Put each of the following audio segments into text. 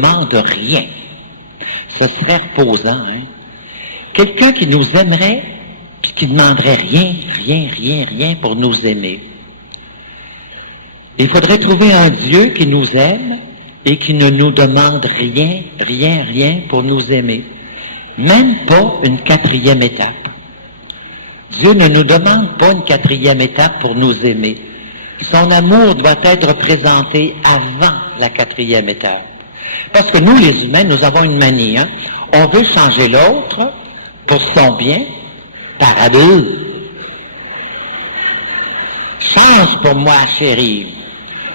demande rien. Ce serait reposant, hein? Quelqu'un qui nous aimerait, puis qui ne demanderait rien pour nous aimer. Il faudrait trouver un Dieu qui nous aime et qui ne nous demande rien pour nous aimer. Même pas une 4e étape. Dieu ne nous demande pas une 4e étape pour nous aimer. Son amour doit être présenté avant la 4e étape. Parce que nous, les humains, nous avons une manie, hein? On veut changer l'autre pour son bien par amour. Change pour moi, chérie.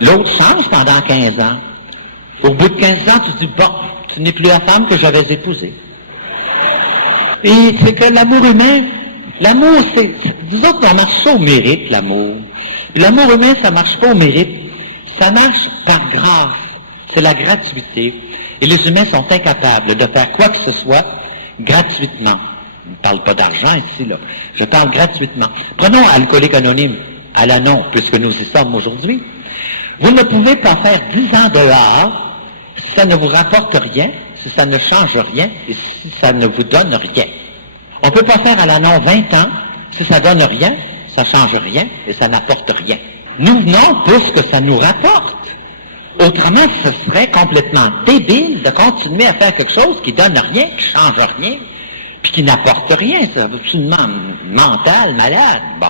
L'autre change pendant 15 ans. Au bout de 15 ans, tu dis, bon, tu n'es plus la femme que j'avais épousée. Et c'est que l'amour humain, l'amour, c'est, nous autres, on marche ça au mérite, l'amour. L'amour humain, ça marche pas au mérite. Ça marche par grâce. C'est la gratuité. Et les humains sont incapables de faire quoi que ce soit gratuitement. Je ne parle pas d'argent ici, là. Je parle gratuitement. Prenons Alcoolique Anonyme, à l'ANON, puisque nous y sommes aujourd'hui. Vous ne pouvez pas faire 10 ans de l'art si ça ne vous rapporte rien, si ça ne change rien et si ça ne vous donne rien. On ne peut pas faire à l'ANON 20 ans si ça donne rien, ça change rien et ça n'apporte rien. Nous venons pour ce que ça nous rapporte. Autrement, ce serait complètement débile de continuer à faire quelque chose qui donne rien, qui change rien, puis qui n'apporte rien. C'est absolument mental, malade. Bon.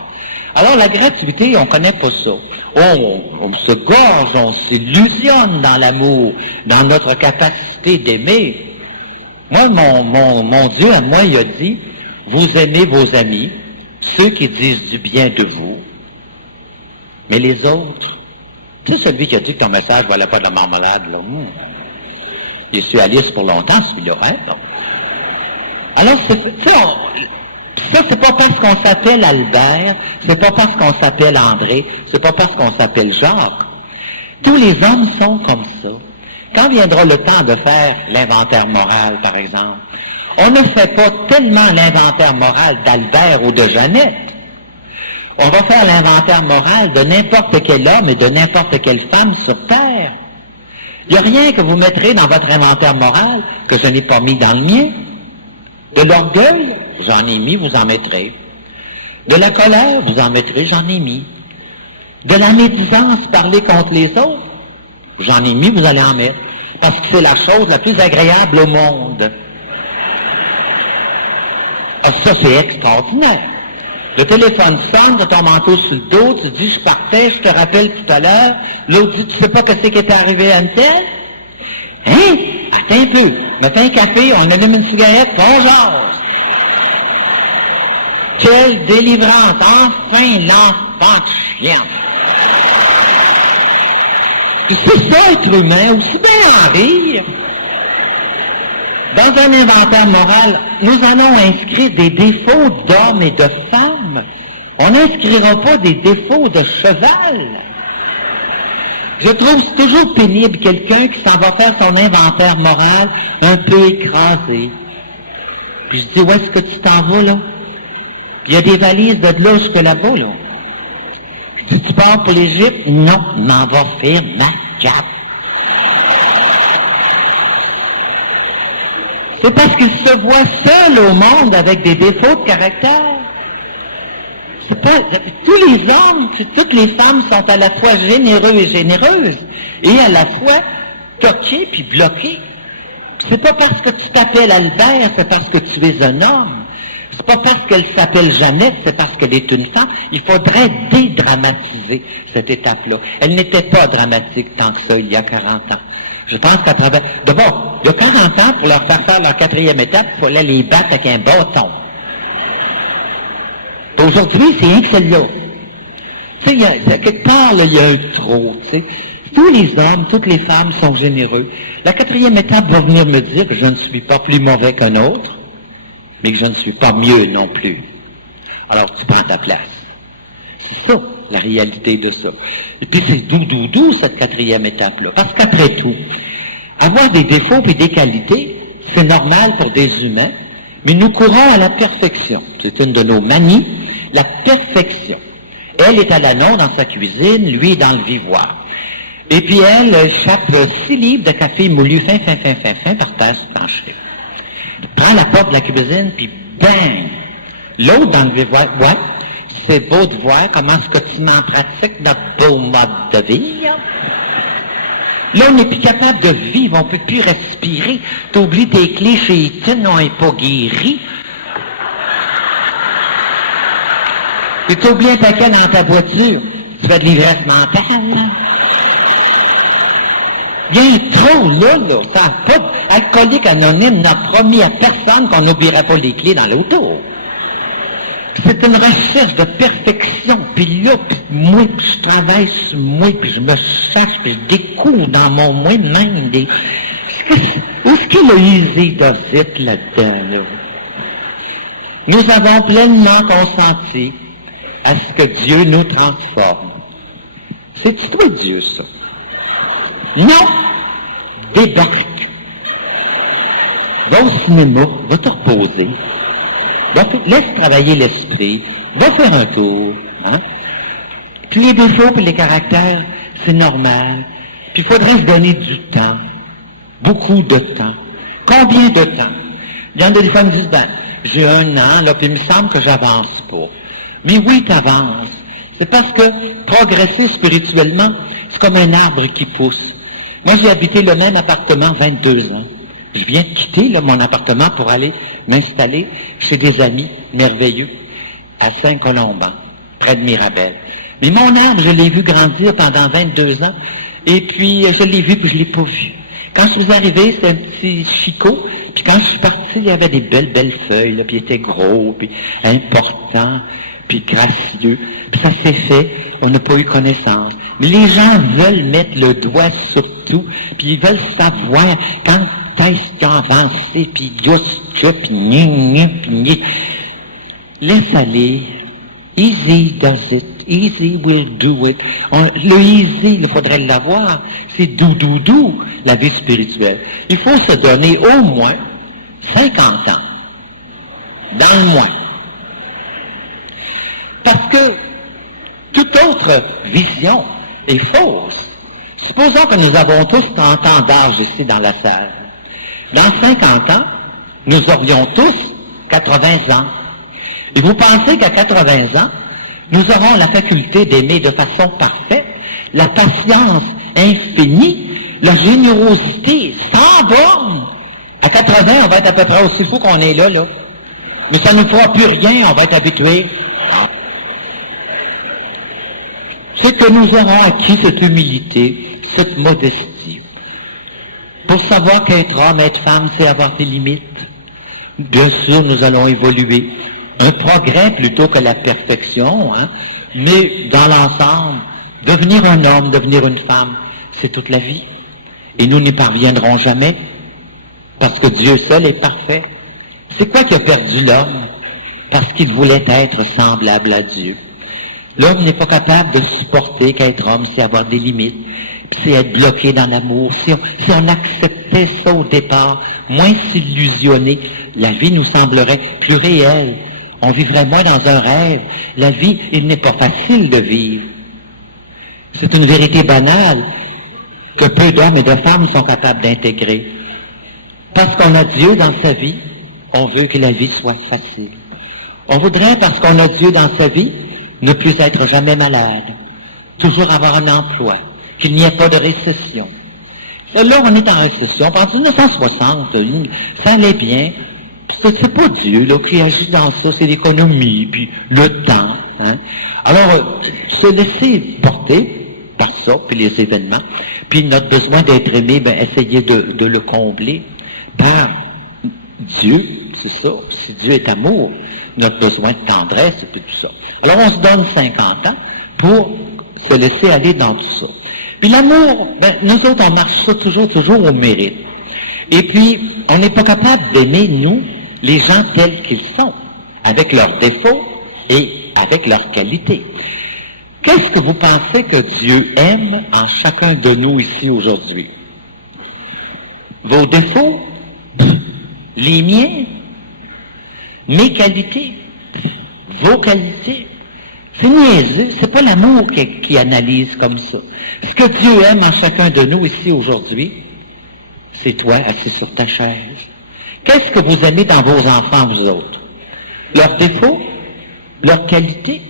Alors, la gratuité, on ne connaît pas ça. On se gorge, on s'illusionne dans l'amour, dans notre capacité d'aimer. Moi, mon Dieu, à moi, il a dit, vous aimez vos amis, ceux qui disent du bien de vous, mais les autres, c'est celui qui a dit que ton message ne valait pas de la marmelade, là. Il est sur la liste pour longtemps, celui-là, hein? Bon. Alors, ça, c'est pas parce qu'on s'appelle Albert, c'est pas parce qu'on s'appelle André, c'est pas parce qu'on s'appelle Jacques. Tous les hommes sont comme ça. Quand viendra le temps de faire l'inventaire moral, par exemple, on ne fait pas tellement l'inventaire moral d'Albert ou de Jeannette. On va faire l'inventaire moral de n'importe quel homme et de n'importe quelle femme sur Terre. Il n'y a rien que vous mettrez dans votre inventaire moral que je n'ai pas mis dans le mien. De l'orgueil, j'en ai mis, vous en mettrez. De la colère, vous en mettrez, j'en ai mis. De la médisance, parler contre les autres, j'en ai mis, vous allez en mettre. Parce que c'est la chose la plus agréable au monde. Ah, ça, c'est extraordinaire. Le téléphone sonne, tu as ton manteau sur le dos, tu dis, je partais, je te rappelle tout à l'heure. L'autre dit, tu sais pas qu'est-ce qui est arrivé à une telle? Hein? Attends un peu. Mettez un café, on allume une cigarette, on jase. Quelle délivrance! Enfin, l'enfant de chien! C'est ça, être humain, aussi bien en rire. Dans un inventaire moral, nous allons inscrire des défauts d'hommes et de femmes. On n'inscrira pas des défauts de cheval. Je trouve c'est toujours pénible quelqu'un qui s'en va faire son inventaire moral un peu écrasé. Puis je dis, où est-ce que tu t'en vas, là? Puis il y a des valises de là jusque là-bas, là. Je dis, tu pars pour l'Égypte? Non, il m'en va faire ma cape. C'est parce qu'il se voit seul au monde avec des défauts de caractère. C'est pas, tous les hommes, toutes les femmes sont à la fois généreux et généreuses, et à la fois toqués puis bloqués. C'est pas parce que tu t'appelles Albert, c'est parce que tu es un homme. C'est pas parce qu'elle s'appelle Jeannette, c'est parce qu'elle est une femme. Il faudrait dédramatiser cette étape-là. Elle n'était pas dramatique tant que ça, il y a 40 ans. Je pense qu'à travers... D'abord, il y a 40 ans, pour leur faire leur 4e étape, il fallait les battre avec un bâton. Aujourd'hui, c'est rien que celle-là. Tu sais, il y a quelque part, là, il y a un trop, tu sais. Tous les hommes, toutes les femmes sont généreux. La 4e étape va venir me dire que je ne suis pas plus mauvais qu'un autre, mais que je ne suis pas mieux non plus. Alors, tu prends ta place. C'est ça, la réalité de ça. Et puis, c'est doux, cette 4e étape-là. Parce qu'après tout, avoir des défauts et des qualités, c'est normal pour des humains, mais nous courons à la perfection. C'est une de nos manies, la perfection. Elle est à l'ANON dans sa cuisine, lui dans le vivoire. Et puis elle échappe 6 livres de café moulu fin par terre sur le plancher. Prend la porte de la cuisine, puis bang! L'autre dans le vivant, ouais, c'est beau de voir comment est-ce que tu mets en pratique notre beau mode de vie. Là, on n'est plus capable de vivre, on ne peut plus respirer. T'oublies tes clés chez Eaton, on n'est pas guéri. Et t'oublies un paquet dans ta voiture, tu fais de l'ivresse mentale. Bien trop, là, ça n'a pas Alcoolique Anonyme n'a promis à personne qu'on n'oublierait pas les clés dans l'auto. C'est une recherche de perfection. Puis là, moi, je travaille sur moi, puis je me cherche, puis je découvre dans mon moi-même des... Où est-ce qu'il y a easy d'osite là-dedans, là? Nous avons pleinement consenti à ce que Dieu nous transforme. C'est-tu toi Dieu, ça? Non! Débarque. Va au cinéma, va te reposer. Laisse travailler l'esprit, va faire un tour. Hein? Puis les défauts et les caractères, c'est normal. Puis il faudrait se donner du temps. Beaucoup de temps. Combien de temps? Il y en a des fois qui me disent, j'ai 1 an, là, puis il me semble que j'avance pas. Mais oui, t'avances. C'est parce que progresser spirituellement, c'est comme un arbre qui pousse. Moi, j'ai habité le même appartement 22 ans. Je viens de quitter là, mon appartement pour aller m'installer chez des amis merveilleux à Saint-Colomban, près de Mirabel. Mais mon arbre, je l'ai vu grandir pendant 22 ans, et puis je l'ai vu, puis je l'ai pas vu. Quand je suis arrivé, c'était un petit chicot, puis quand je suis parti, il y avait des belles feuilles, là, puis il était gros, puis important, puis gracieux. Puis ça s'est fait, on n'a pas eu connaissance. Mais les gens veulent mettre le doigt sur tout, puis ils veulent savoir quand est-ce qu'ils ont avancé, puis juste, puis ni. Laisse aller. Easy does it. Easy will do it. Le easy, il faudrait l'avoir. C'est doux, la vie spirituelle. Il faut se donner au moins 50 ans. Dans le moins. Parce que toute autre vision est fausse. Supposons que nous avons tous 30 ans d'âge ici dans la salle. Dans 50 ans, nous aurions tous 80 ans. Et vous pensez qu'à 80 ans, nous aurons la faculté d'aimer de façon parfaite, la patience infinie, la générosité sans borne. À 80, on va être à peu près aussi fou qu'on est là. Mais ça ne nous fera plus rien, on va être habitués. C'est que nous aurons acquis cette humilité, cette modestie. Pour savoir qu'être homme, être femme, c'est avoir des limites. Bien sûr, nous allons évoluer. Un progrès plutôt que la perfection, hein? Mais dans l'ensemble, devenir un homme, devenir une femme, c'est toute la vie. Et nous n'y parviendrons jamais, parce que Dieu seul est parfait. C'est quoi qui a perdu l'homme? Parce qu'il voulait être semblable à Dieu. L'homme n'est pas capable de supporter qu'être homme, c'est avoir des limites, puis c'est être bloqué dans l'amour. Si on acceptait ça au départ, moins s'illusionner, la vie nous semblerait plus réelle. On vivrait moins dans un rêve. La vie, il n'est pas facile de vivre. C'est une vérité banale que peu d'hommes et de femmes sont capables d'intégrer. Parce qu'on a Dieu dans sa vie, on veut que la vie soit facile. On voudrait, parce qu'on a Dieu dans sa vie, ne plus être jamais malade, toujours avoir un emploi, qu'il n'y ait pas de récession. Et là, on est en récession. En 1960, ça allait bien. C'est pas Dieu là, qui agit dans ça, c'est l'économie, puis le temps. Hein. Alors, se laisser porter par ça, puis les événements, puis notre besoin d'être aimé, essayer de le combler par Dieu, c'est ça. Si Dieu est amour, notre besoin de tendresse, et puis tout ça. Alors, on se donne 50 ans pour se laisser aller dans tout ça. Puis l'amour, nous autres, on marche ça toujours au mérite. Et puis, on n'est pas capable d'aimer, nous, les gens tels qu'ils sont, avec leurs défauts et avec leurs qualités. Qu'est-ce que vous pensez que Dieu aime en chacun de nous ici aujourd'hui? Vos défauts? Les miens? Mes qualités? Vos qualités? C'est niaiseux, c'est pas l'amour qui analyse comme ça. Ce que Dieu aime en chacun de nous ici aujourd'hui, c'est toi assis sur ta chaise. Qu'est-ce que vous aimez dans vos enfants, vous autres? Leurs défauts? Leurs qualités?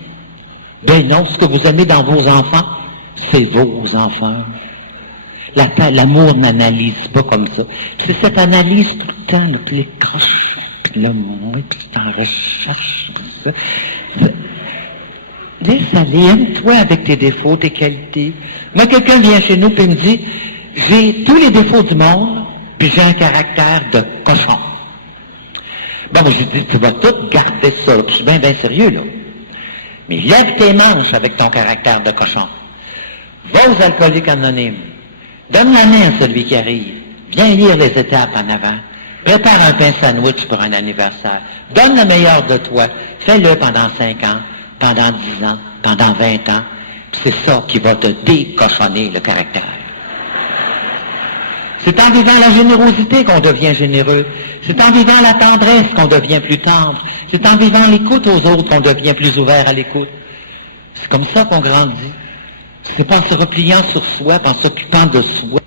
Ben non, ce que vous aimez dans vos enfants, c'est vos enfants. L'amour n'analyse pas comme ça. C'est cette analyse tout le temps, là, puis les croches, puis le moins, puis t'en recherches. Laisse aller, aime-toi avec tes défauts, tes qualités. Moi, quelqu'un vient chez nous et me dit, j'ai tous les défauts du monde, puis j'ai un caractère de cochon. Bon, moi, je dis, tu vas tout garder ça, puis je suis bien sérieux, là. Mais lève tes manches avec ton caractère de cochon. Va aux alcooliques anonymes. Donne la main à celui qui arrive. Viens lire les étapes en avant. Prépare un pain sandwich pour un anniversaire. Donne le meilleur de toi. Fais-le pendant 5 ans, pendant 10 ans, pendant 20 ans. Puis c'est ça qui va te décochonner le caractère. C'est en vivant la générosité qu'on devient généreux. C'est en vivant la tendresse qu'on devient plus tendre. C'est en vivant l'écoute aux autres qu'on devient plus ouvert à l'écoute. C'est comme ça qu'on grandit. C'est pas en se repliant sur soi, en s'occupant de soi,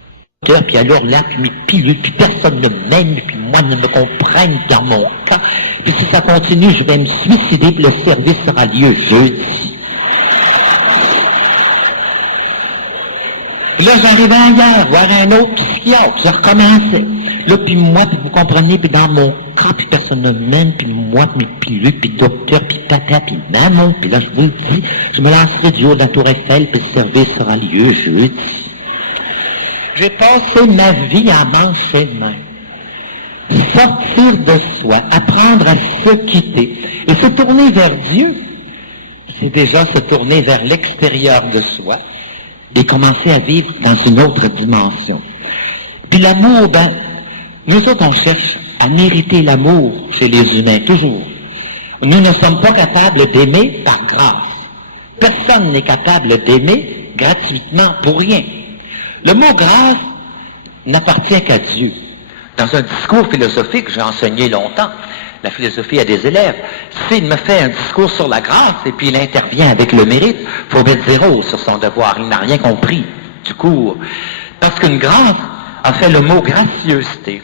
puis alors là, puis mes pilules, puis personne ne m'aime, puis moi ne me comprenne dans mon cas. Puis si ça continue, je vais me suicider, puis le service aura lieu jeudi. Là, j'arrivais ailleurs, voir un autre psychiatre, je recommençais. Là, puis moi, puis vous comprenez, puis dans mon cas, puis personne ne m'aime, puis moi, puis mes pilules, puis docteur, puis papa, puis maman, puis là, je vous le dis, je me lancerai du haut de la tour Eiffel, puis le service aura lieu jeudi. J'ai passé ma vie à mancher de main. Sortir de soi, apprendre à se quitter, et se tourner vers Dieu, c'est déjà se tourner vers l'extérieur de soi, et commencer à vivre dans une autre dimension. Puis l'amour, ben, nous autres, on cherche à mériter l'amour chez les humains, toujours. Nous ne sommes pas capables d'aimer par grâce. Personne n'est capable d'aimer gratuitement pour rien. Le mot grâce n'appartient qu'à Dieu. Dans un discours philosophique, j'ai enseigné longtemps la philosophie à des élèves. S'il me fait un discours sur la grâce et puis il intervient avec le mérite, il faut mettre 0 sur son devoir. Il n'a rien compris du cours. Parce qu'une grâce a fait le mot gracieuseté.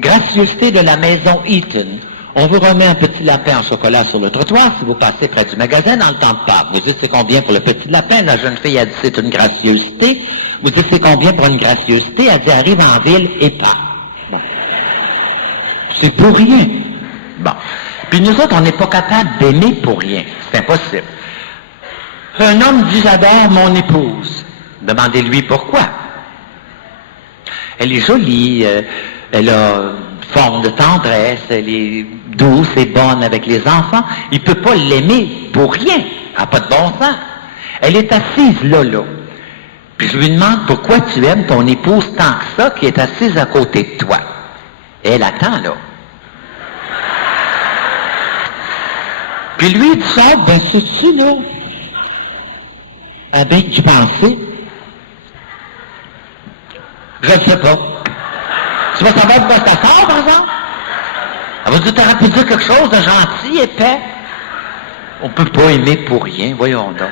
Gracieuseté de la maison Eaton. On vous remet un petit lapin en chocolat sur le trottoir si vous passez près du magasin dans le temps de Pâques. Vous dites c'est combien pour le petit lapin? La jeune fille a dit c'est une gracieuseté. Vous dites c'est combien pour une gracieuseté? Elle dit arrive en ville et pas. Bon. C'est pour rien. Bon. Puis nous autres, on n'est pas capable d'aimer pour rien. C'est impossible. Un homme dit j'adore mon épouse. Demandez-lui pourquoi. Elle est jolie, elle a forme de tendresse, elle est douce et bonne avec les enfants. Il ne peut pas l'aimer pour rien. Elle n'a pas de bon sens. Elle est assise là. Puis je lui demande pourquoi tu aimes ton épouse tant que ça qui est assise à côté de toi. Et elle attend là. Puis lui, il sort, ben c'est-tu là? Ah ben, tu pensais? Je ne sais pas. Tu vas savoir pourquoi ça sort, par exemple? Elle va dire, t'aurais pu dire quelque chose de gentil, épais. On ne peut pas aimer pour rien, voyons donc.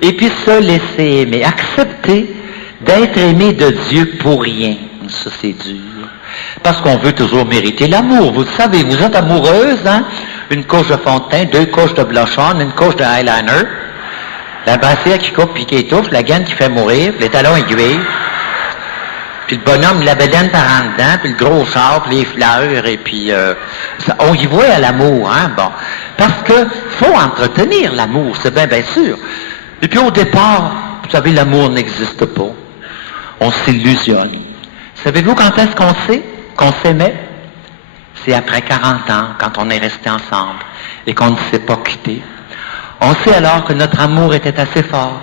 Et puis se laisser aimer, accepter d'être aimé de Dieu pour rien. Ça, c'est dur. Parce qu'on veut toujours mériter l'amour. Vous le savez, vous êtes amoureuse, hein? Une couche de fond de teint, 2 couches de blush on, une couche de eyeliner, la brassière qui coupe puis qui étouffe, la gaine qui fait mourir, les talons aiguilles, puis le bonhomme, la bédaine par en dedans, puis le gros char, puis les fleurs, et puis ça, on y voit à l'amour, hein, bon. Parce que faut entretenir l'amour, c'est bien sûr. Et puis au départ, vous savez, l'amour n'existe pas. On s'illusionne. Savez-vous quand est-ce qu'on sait qu'on s'aimait? C'est après 40 ans, quand on est resté ensemble et qu'on ne s'est pas quitté. On sait alors que notre amour était assez fort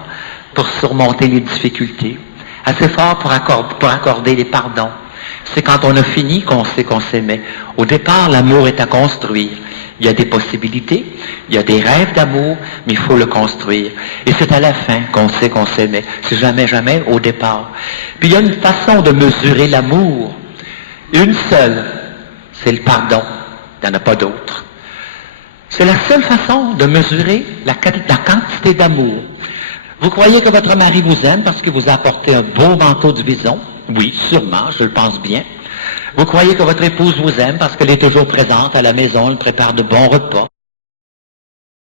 pour surmonter les difficultés, assez fort pour accorder les pardons. C'est quand on a fini qu'on sait qu'on s'aimait. Au départ, l'amour est à construire. Il y a des possibilités, il y a des rêves d'amour, mais il faut le construire. Et c'est à la fin qu'on sait qu'on s'aimait. C'est jamais au départ. Puis il y a une façon de mesurer l'amour. Une seule, c'est le pardon. Il n'y en a pas d'autre. C'est la seule façon de mesurer la quantité d'amour. Vous croyez que votre mari vous aime parce que vous apportez un beau manteau de bison? Oui, sûrement, je le pense bien. Vous croyez que votre épouse vous aime parce qu'elle est toujours présente à la maison, elle prépare de bons repas?